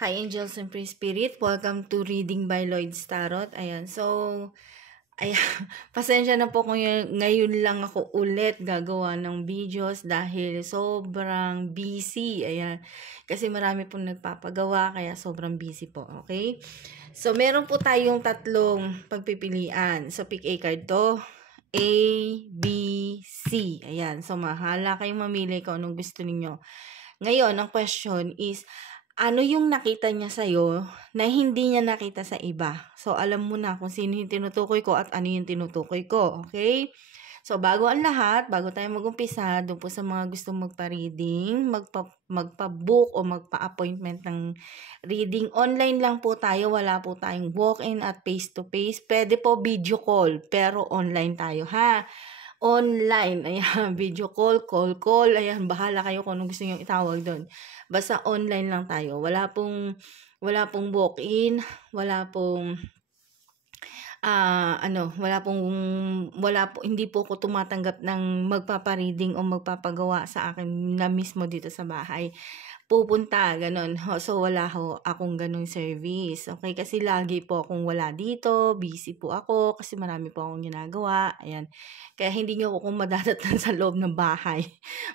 Hi Angels and Free Spirit, welcome to Reading by Lloyd's Tarot. Ayan, so, ayan, pasensya na po kung ngayon lang ako ulit gagawa ng videos dahil sobrang busy. Ayan, kasi marami pong nagpapagawa kaya sobrang busy po, okay? So, meron po tayong tatlong pagpipilian. So, pick a card to. A, B, C. Ayan, so mahala kayong mamili kung anong gusto ninyo. Ngayon, ang question is, ano yung nakita niya sa'yo na hindi niya nakita sa iba? So, alam mo na kung sino yung tinutukoy ko at ano yung tinutukoy ko. Okay? So, bago ang lahat, bago tayo mag-umpisa, doon po sa mga gustong magpa-reading, magpa-book o magpa-appointment ng reading, online lang po tayo. Wala po tayong walk-in at face-to-face. Pwede po video call, pero online tayo, ha? Online, ayan, video call, call, ayan, bahala kayo kung anong gusto nyo itawag doon. Basta online lang tayo. Wala pong walk-in, hindi po ako tumatanggap ng magpapa-reading o magpapagawa sa akin na mismo dito sa bahay. Pupunta, ganun. So, wala akong ganung service. Okay? Kasi lagi po akong wala dito, busy po ako, kasi marami po akong ginagawa. Ayan. Kaya hindi nyo ako madadatnan sa loob ng bahay.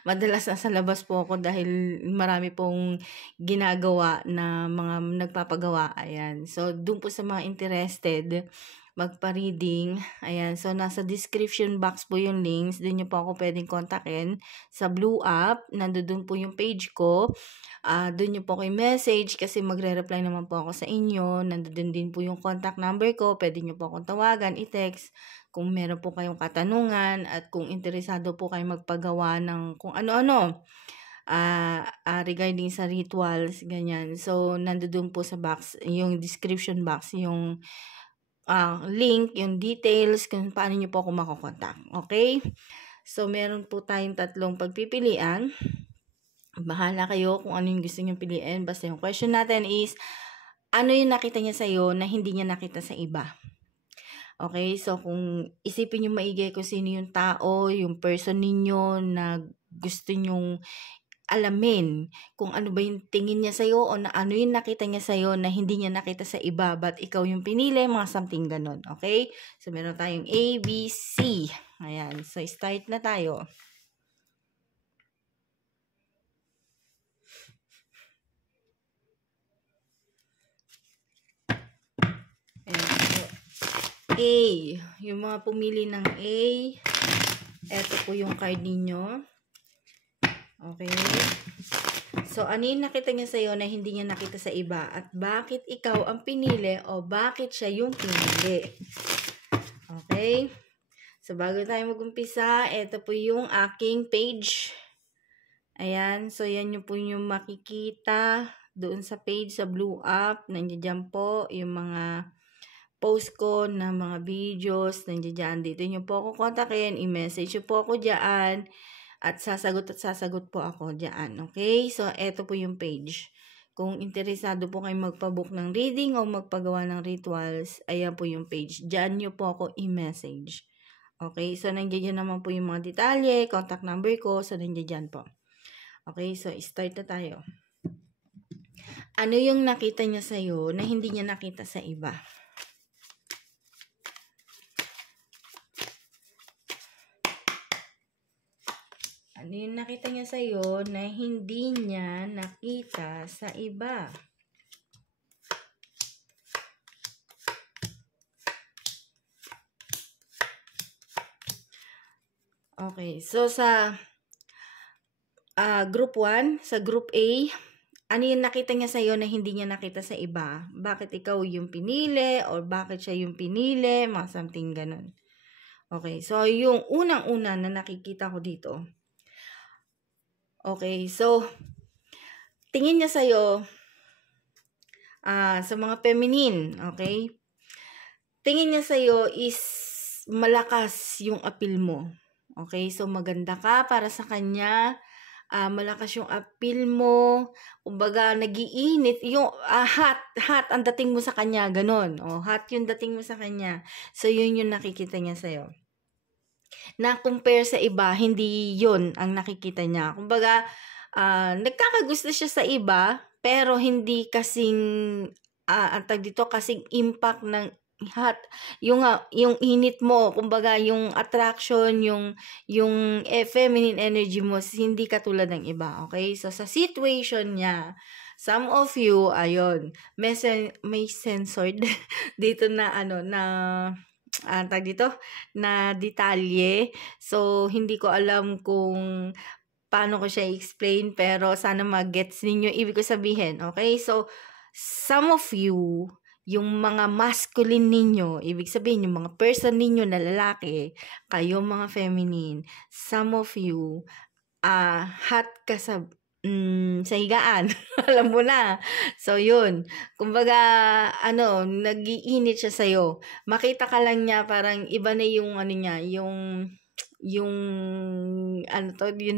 Madalas nasa labas po ako dahil marami pong ginagawa na mga nagpapagawa. Ayan. So, dun po sa mga interested, magpa-reading. Ayan. So, nasa description box po yung links. Doon nyo po ako pwedeng kontakin. Sa Blue App, nandoon po yung page ko. Doon nyo po kayo message kasi magre-reply naman po ako sa inyo. Nandoon din po yung contact number ko. Pwede nyo po akong tawagan, i-text kung meron po kayong katanungan at kung interesado po kayo magpagawa ng kung ano-ano. Regarding sa rituals, ganyan. So, nandoon po sa box, yung description box, yung link, yung details, kung paano nyo po ako makokontak. Okay? So, meron po tayong tatlong pagpipilian. Bahala kayo kung ano yung gusto nyo piliin. Basta yung question natin is, ano yung nakita niya sa'yo na hindi niya nakita sa iba? Okay? So, kung isipin nyo maigi kung sino yung tao, yung person ninyo na gusto nyong alamin kung ano ba yung tingin niya sa'yo o na ano yung nakita niya sa'yo na hindi niya nakita sa iba but ikaw yung pinili, mga something ganun. Okay? So, meron tayong A, B, C. Ayan. So, start na tayo. Ayan. So, A. Yung mga pumili ng A. Ito po yung card ninyo. Okay? So, ano yung nakita niya sa'yo na hindi niya nakita sa iba? At bakit ikaw ang pinili o bakit siya yung pinili? Okay? So, bago tayo mag-umpisa, ito po yung aking page. Ayan. So, yan yung po yung makikita doon sa page, sa Blue App. Nandiyan po yung mga post ko na mga videos. Nandiyan dito nyo po ako kontakin. I-message nyo po ako dyan. At sasagot po ako dyan. Okay? So, eto po yung page. Kung interesado po kayo magpabook ng reading o magpagawa ng rituals, ayan po yung page. Dyan nyo po ako i-message. Okay? So, nandiyan naman po yung mga detalye, contact number ko. So, nandiyan po. Okay? So, start na tayo. Ano yung nakita niya sa'yo na hindi niya nakita sa iba? Ano yung nakita niya sa'yo na hindi niya nakita sa iba? Okay, so sa group 1, sa group A, ano yung nakita niya sa'yo na hindi niya nakita sa iba? Bakit ikaw yung pinili or bakit siya yung pinili? Mga something ganun. Okay, so yung unang-una na nakikita ko dito. Okay, so tingin niya sa'yo sa mga feminine, okay? Tingin niya sa'yo is malakas yung appeal mo. Okay, so maganda ka para sa kanya. Malakas yung appeal mo. Kumbaga, nagiinit. Yung hot ang dating mo sa kanya. Ganon. Hot yung dating mo sa kanya. So, yun yung nakikita niya sa'yo. Na compare sa iba, hindi yun ang nakikita niya. Kumbaga, nagkakagusto siya sa iba, pero hindi kasing, ang tawag dito, kasing impact ng hot, yung init mo, kumbaga yung attraction, yung feminine energy mo, hindi katulad ng iba, okay? So, sa situation niya, some of you, ayun, may censored dito na tag dito, na detalye. So, hindi ko alam kung paano ko siya i-explain, pero sana mag-gets ninyo ibig ko sabihin, okay? So, some of you, yung mga masculine ninyo, ibig sabihin yung mga person ninyo na lalaki, kayo mga feminine, some of you, hot ka sa higaan. Alam mo na. So, yun. Kumbaga, nag-iinit siya sa'yo. Makita ka lang niya, parang iba na yung niya, yung yung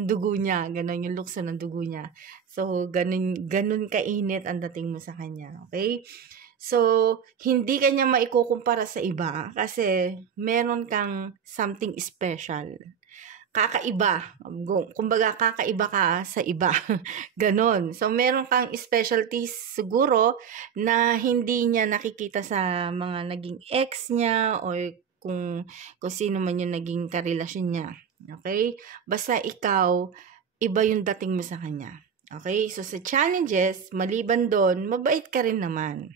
dugo niya, ganun, yung lukso ng dugo niya. So, ganun kainit ang dating mo sa kanya, okay? So, hindi kanya maikukumpara sa iba kasi meron kang something special. Kakaiba. Kumbaga, kakaiba ka sa iba. Ganon. So, meron kang specialties siguro na hindi niya nakikita sa mga naging ex niya or kung sino man yung naging karelasyon niya. Okay? Basta ikaw, iba yung dating mo sa kanya. Okay? So, sa challenges, maliban doon, mabait ka rin naman.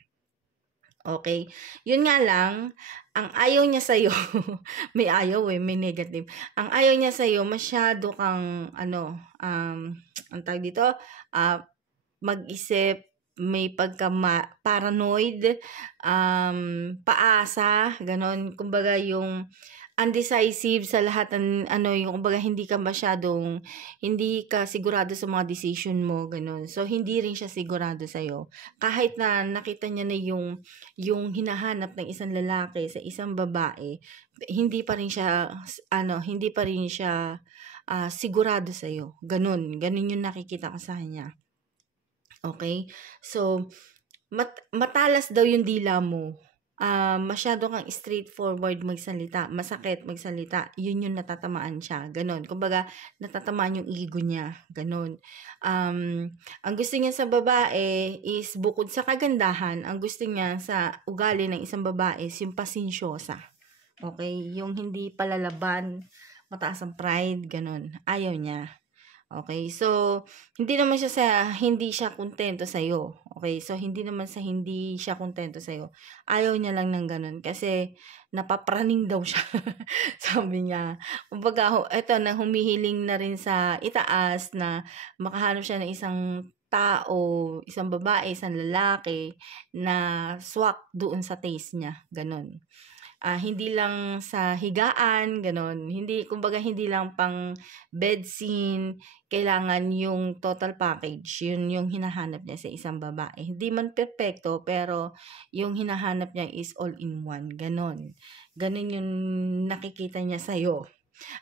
Okay? Yun nga lang, ang ayaw niya sa'yo, may ayaw may negative. Ang ayaw niya sa'yo, masyado kang, ang tawag dito, mag-isip, may paranoid, paasa, ganon. Kumbaga yung undecisive sa lahat ng yung kumbaga hindi ka sigurado sa mga decision mo, ganon. So, hindi rin siya sigurado sa'yo. Kahit na nakita niya na yung hinahanap ng isang lalaki sa isang babae, hindi pa rin siya, sigurado sa'yo. Ganon yung nakikita ko sa kanya. Okay? So, matalas daw yung dila mo. Masyado kang straightforward magsalita, masakit magsalita, yun yung natatamaan siya, ganon. Kumbaga, natatamaan yung ego niya, ganon. Ang gusto niya sa babae is, bukod sa kagandahan, ang gusto niya sa ugali ng isang babae is yung pasensyosa. Okay? Yung hindi palalaban, mataas ang pride, ganon. Ayaw niya. Okay, so hindi siya kontento sa iyo. Okay, so hindi naman sa hindi siya kontento sa iyo. Ayaw niya lang ng ganun kasi napapraning daw siya. Sabi niya. Kumbaga, eto na humihiling na rin sa itaas na makahanap siya ng isang tao, isang babae, isang lalaki na swak doon sa taste niya. Ganun. Hindi lang sa higaan, ganon. Kumbaga hindi lang pang bed scene, kailangan yung total package. Yun yung hinahanap niya sa isang babae. Hindi man perfecto, pero yung hinahanap niya is all in one, ganon. Ganon yung nakikita niya sa'yo.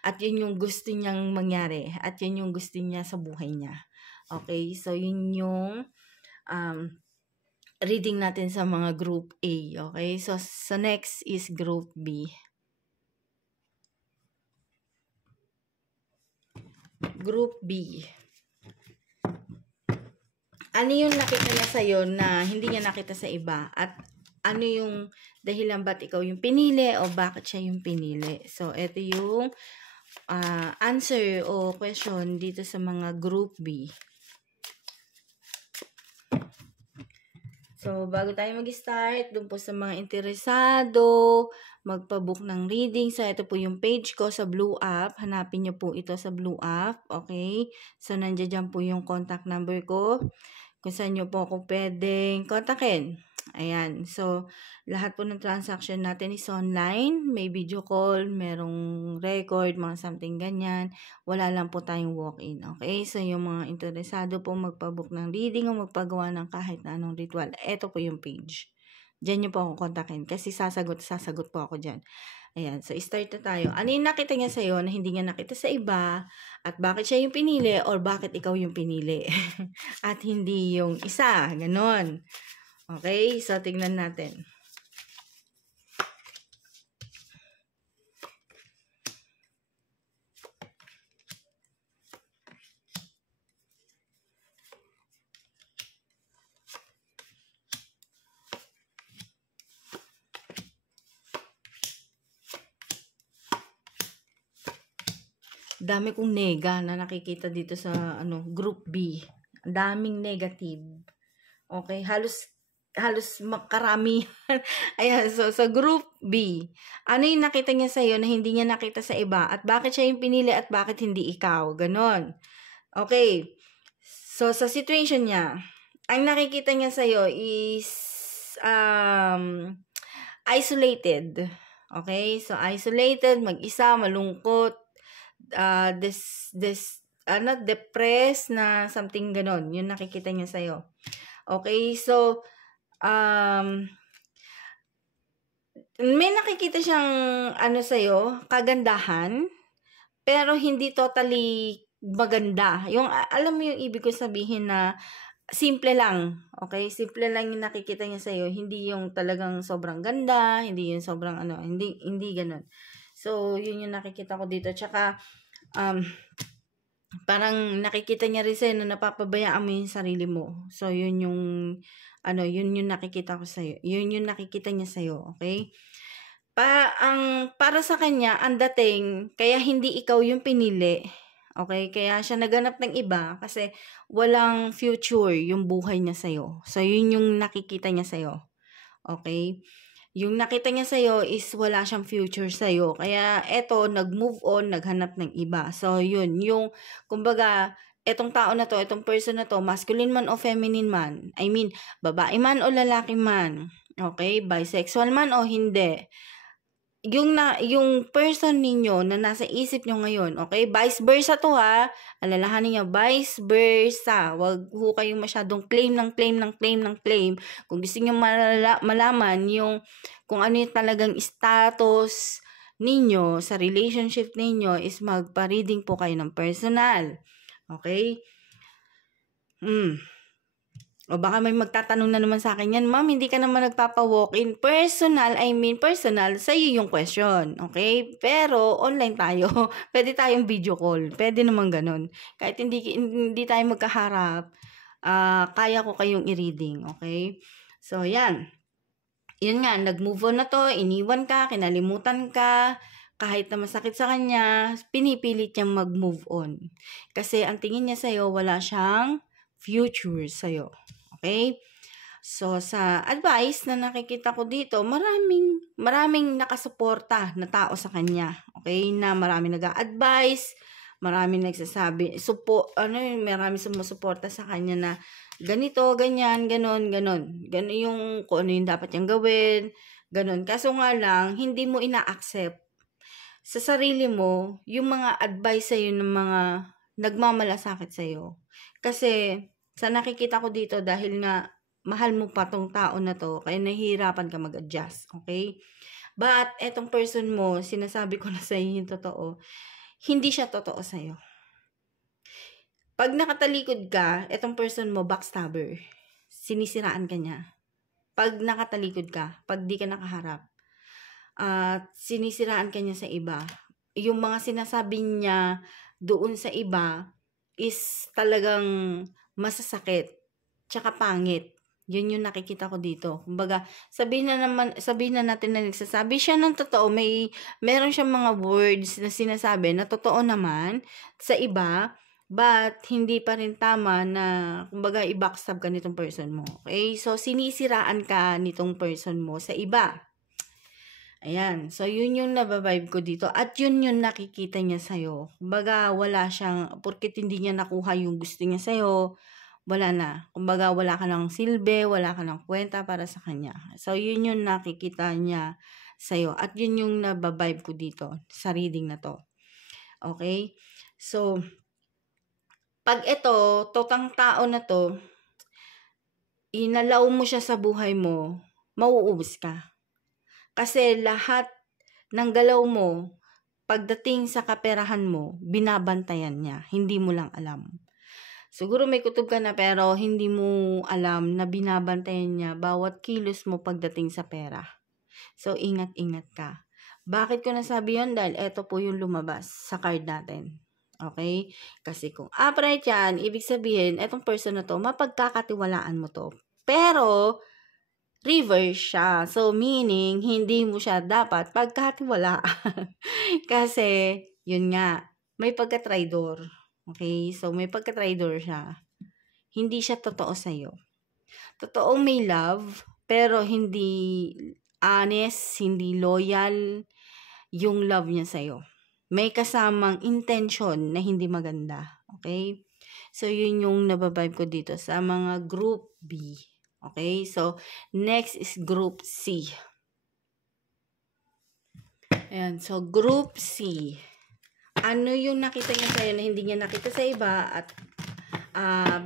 At yun yung gusto niyang mangyari. At yun yung gusto niya sa buhay niya. Okay, so yun yung reading natin sa mga group A, okay? So, next is group B. Group B. Ano yung nakita niya sa'yo na hindi niya nakita sa iba? At ano yung dahilan ba't ikaw yung pinili o bakit siya yung pinili? So, ito yung answer o question dito sa mga group B. So, bago tayo mag-start, dun po sa mga interesado, magpa-book ng reading. So, ito po yung page ko sa Blue App. Hanapin nyo po ito sa Blue App. Okay? So, nandiyan po yung contact number ko. Kung saan nyo po ako pwedeng kontakin. Ayan. So, lahat po ng transaction natin is online. May video call, merong record, mga something ganyan. Wala lang po tayong walk-in. Okay? So, yung mga interesado po magpa-book ng reading o magpagawa ng kahit na anong ritual. Ito po yung page. Diyan nyo po ako kontakin. Kasi sasagot po ako dyan. Ayan. So, start na tayo. Ano yung nakita niya sa'yo na hindi niya nakita sa iba? At bakit siya yung pinili or bakit ikaw yung pinili? At hindi yung isa. Ganon. Okay? So, tingnan natin. dami kong nega na nakikita dito sa group B. Ang daming negative. Okay, halos karamihan. Ayan, so sa group B, ano yung nakita niya sa'yo na hindi niya nakita sa iba at bakit siya yung pinili at bakit hindi ikaw? Ganon. Okay, so sa situation niya, ang nakikita niya sa'yo is isolated. Okay, so isolated, mag-isa, malungkot, depressed na something ganon. Yun nakikita niya sa'yo. Okay, so may nakikita siyang sa'yo, kagandahan, pero hindi totally maganda. Yung, alam mo yung ibig ko sabihin na simple lang. Okay? Simple lang yung nakikita niya sa'yo. Hindi yung talagang sobrang ganda, hindi yung sobrang hindi ganun. So, yun yung nakikita ko dito. Tsaka, parang nakikita niya rin sa'yo na napapabayaan mo yung sarili mo. So, yun yung yun yung nakikita ko sa'yo. Yun yung nakikita niya sa'yo. Okay? Para sa kanya, ang dating, kaya hindi ikaw yung pinili. Okay? Kaya siya naganap ng iba kasi walang future yung buhay niya sa'yo. So, yun yung nakikita niya sa'yo. Okay? Yung nakita niya sa'yo is wala siyang future sa'yo. Kaya, eto, nag-move on, naghanap ng iba. So, yun. Yung, kumbaga, etong tao na to, etong person na to, masculine man o feminine man, I mean, babae man o lalaki man, okay? Bisexual man o hindi. Yung person ninyo na nasa isip nyo ngayon, okay? Vice versa to ha. Alalahanin niyo, vice versa. Wag ho kayong masyadong claim. Kung gusto niyo malaman yung kung ano yung talagang status ninyo sa relationship ninyo is magpa-reading po kayo ng personal. Okay? O baka may magtatanong na naman sa akin yan, ma'am, hindi ka naman nagpapa-walk-in. Personal, sa'yo yung question. Okay? Pero, online tayo. Pwede tayong video call. Pwede naman ganun. Kahit hindi tayo magkaharap, kaya ko kayong i-reading. Okay? So, yan. Yun nga, nag-move on na to, iniwan ka, kinalimutan ka, kahit na masakit sa kanya, pinipilit niyang mag-move on. Kasi ang tingin niya sa'yo, wala siyang future sa'yo. Okay? So, sa advice na nakikita ko dito, maraming nakasuporta na tao sa kanya. Okay? Na maraming nag-a-advise, maraming nagsasabi, maraming sumusuporta sa kanya na ganito, ganyan, ganon. Ganon yung kung ano yung dapat niyang gawin, ganon. Kaso nga lang, hindi mo ina-accept sa sarili mo yung mga advice sa'yo ng mga nagmamalasakit sa'yo. Kasi, sa nakikita ko dito, dahil nga, mahal mo pa tong tao na to, kaya nahihirapan ka mag-adjust, okay? But, etong person mo, sinasabi ko na sa iyo yung totoo, hindi siya totoo sa'yo. Pag nakatalikod ka, etong person mo, backstabber, sinisiraan ka niya. Pag nakatalikod ka, pag di ka nakaharap, sinisiraan ka niya sa iba. Yung mga sinasabi niya doon sa iba is talagang masasakit, tsaka pangit. Yun yung nakikita ko dito. Kumbaga, sabihin na natin na nagsasabi siya ng totoo, meron siyang mga words na sinasabi na totoo naman sa iba, but hindi pa rin tama na, kumbaga, i-backstab ka nitong person mo. Okay? So, sinisiraan ka nitong person mo sa iba. Ayan. So, yun yung nababibe ko dito. At yun yung nakikita niya sa'yo. Kumbaga, wala siyang, porket hindi niya nakuha yung gusto niya sa'yo, wala na. Kumbaga, wala ka ng silbi, wala ka ng kwenta para sa kanya. So, yun yung nakikita niya sa'yo. At yun yung nababibe ko dito sa reading na to. Okay? So, pag ito, totang tao na to, inalaw mo siya sa buhay mo, mauubos ka. Kasi lahat ng galaw mo, pagdating sa kaperahan mo, binabantayan niya. Hindi mo lang alam. Siguro may kutob ka na pero hindi mo alam na binabantayan niya bawat kilos mo pagdating sa pera. So, ingat-ingat ka. Bakit ko nasabi yun? Dahil eto po yung lumabas sa card natin. Okay? Kasi kung upright yan, ibig sabihin, etong person na to, mapagkakatiwalaan mo to. Pero, reverse siya. So, meaning, hindi mo siya dapat pagkatiwalaan. Kasi, yun nga, may pagka-traidor. Okay? So, may pagka-traidor siya. Hindi siya totoo sa'yo. Totoong may love, pero hindi honest, hindi loyal yung love niya sa'yo. May kasamang intention na hindi maganda. Okay? So, yun yung nababibe ko dito sa mga group B. Okay? So, next is group C. Ayan. So, group C. Ano yung nakita niya sa'yo na hindi niya nakita sa iba at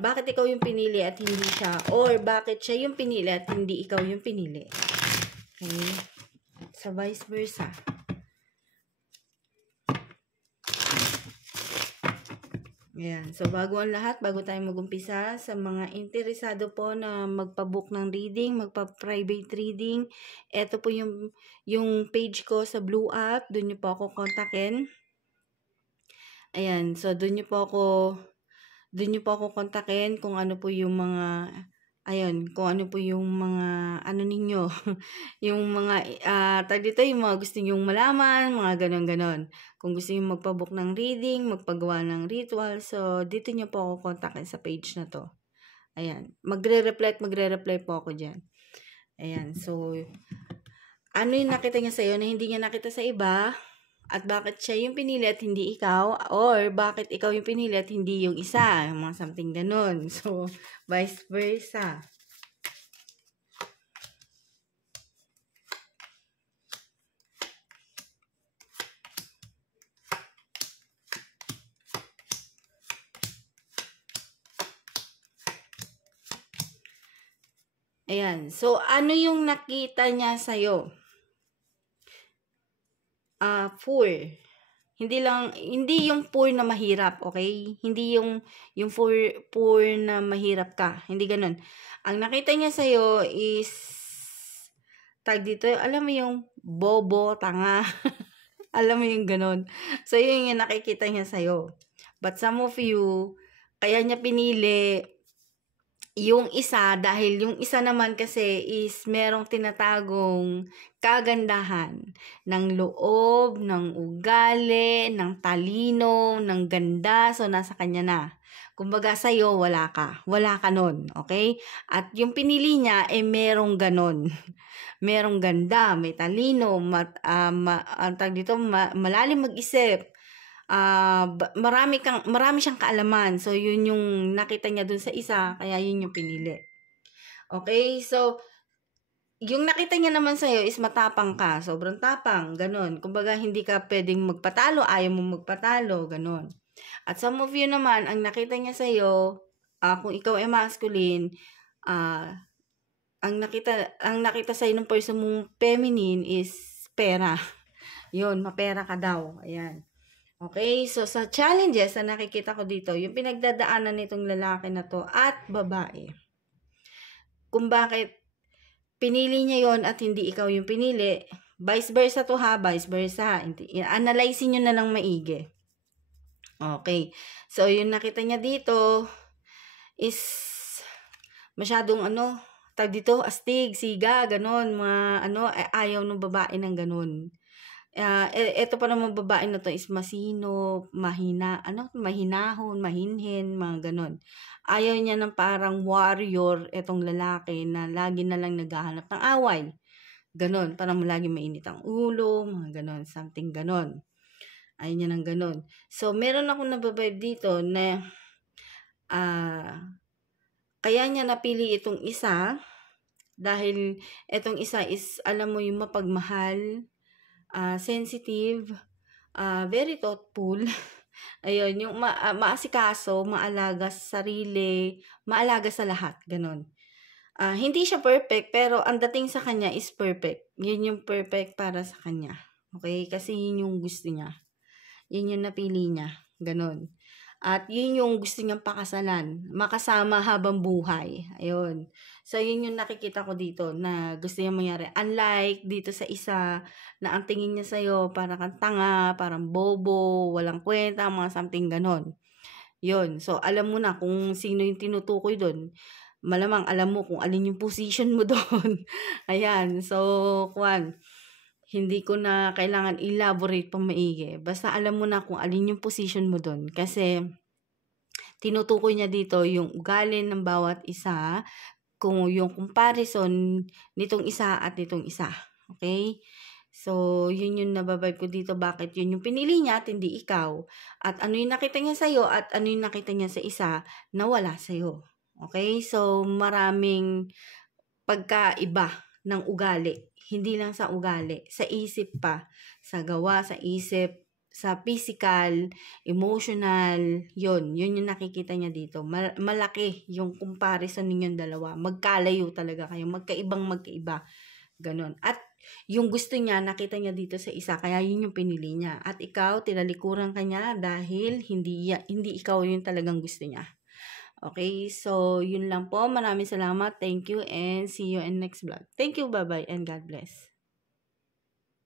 bakit ikaw yung pinili at hindi siya, or bakit siya yung pinili at hindi ikaw yung pinili. Okay? So, vice versa. Ayan. So, bago ang lahat, bago tayo mag-umpisa, sa mga interesado po na magpa-book ng reading, magpa-private reading, eto po yung page ko sa Blue App. Doon niyo po ako kontakin. Ayan. So, doon niyo po ako kontakin kung ano po yung mga, kung ano po yung mga, ninyo, yung mga, dito yung mga gusto nyong malaman, mga ganon-ganon. Kung gusto nyo magpa-book ng reading, magpagawa ng ritual, so, dito nyo po ako kontakin sa page na to. Ayan. Magre-reply po ako dyan. Ayan. So, ano yung nakita niya sa'yo na hindi niya nakita sa iba? At bakit siya yung pinili at hindi ikaw? Or bakit ikaw yung pinili at hindi yung isa? Mga something ganun. So, vice versa. Ayan. So, ano yung nakita niya sa'yo? Poor. Hindi yung poor na mahirap, okay? Hindi yung poor na mahirap ka. Hindi ganun. Ang nakita niya sa'yo is, dito, alam mo yung bobo, tanga. Alam mo yung ganun. So, yun yung nakikita niya sa'yo. But some of you, kaya niya pinili yung isa dahil yung isa naman kasi is merong tinatagong kagandahan ng loob, ng ugali, ng talino, ng ganda. So, nasa kanya na. Kumbaga sa'yo, wala ka. Wala ka nun. Okay? At yung pinili niya, merong ganon. Merong ganda, may talino, malalim mag-isip. Marami siyang kaalaman. So, yun yung nakita niya dun sa isa, kaya yun yung pinili. Okay? So, yung nakita niya naman sa'yo is matapang ka. Sobrang tapang. Ganon. Kumbaga, hindi ka pwedeng magpatalo. Ayaw mo magpatalo. Ganon. At some of you naman, ang nakita niya sa'yo, kung ikaw ay masculine, ang nakita sa'yo ng person mong feminine is pera. Yun, mapera ka daw. Ayan. Okay, so sa challenges na nakikita ko dito, yung pinagdadaanan nitong lalaki na to at babae. Kung bakit pinili niya yon at hindi ikaw yung pinili, vice versa to ha, vice versa. Analyze nyo na lang maigi. Okay, so yung nakita niya dito is masyadong dito, astig, siga, ganon, ayaw ng babae ng ganon. Ito pa naman babae na to is masino, mahinahon, mahinhin, mga ganon. Ayaw niya ng parang warrior, etong lalaki na lagi na lang naghahanap ng away. Ganon, parang lagi mainit ang ulo, mga ganon, something ganon. Ayaw niya ng ganon. So, meron akong nababibe dito na kaya niya napili itong isa dahil itong isa is, alam mo yung mapagmahal, sensitive, very thoughtful. Ayun, yung maasikaso, maalaga sa sarili, maalaga sa lahat, ganon. Hindi siya perfect, pero ang dating sa kanya is perfect. Yun yung perfect para sa kanya. Okay? Kasi yun yung gusto niya. Yun yung napili niya. Ganon. At yun yung gusto niyang pakasalan. Makasama habang buhay. Ayun. So, yun yung nakikita ko dito na gusto niya mangyari. Unlike dito sa isa na ang tingin niya sa'yo parang kang tanga, parang bobo, walang kwenta, mga something ganon. Yun. So, alam mo na kung sino yung tinutukoy doon. Malamang alam mo kung alin yung position mo doon. Ayan. So, hindi ko na kailangan elaborate pang maigi. Basta alam mo na kung alin yung position mo dun. Kasi, tinutukoy niya dito yung ugali ng bawat isa, kung yung comparison nitong isa at nitong isa. Okay? So, yun yung nababibe ko dito. Bakit yun yung pinili niya at hindi ikaw? At ano yung nakita niya sa'yo at ano yung nakita niya sa isa na wala sa'yo. Okay? So, maraming pagkaiba ng ugali. Hindi lang sa ugali, sa isip pa, sa gawa, sa isip, sa physical, emotional, yun yung nakikita niya dito. Malaki yung comparison ninyong dalawa. Magkalayo talaga kayo, magkaiba. Ganon. At yung gusto niya, nakita niya dito sa isa, kaya yun yung pinili niya. At ikaw, tinalikuran ka niya dahil hindi ikaw yung talagang gusto niya. Okay, so yun lang po. Maraming salamat. Thank you and see you in next vlog. Thank you, bye-bye and God bless.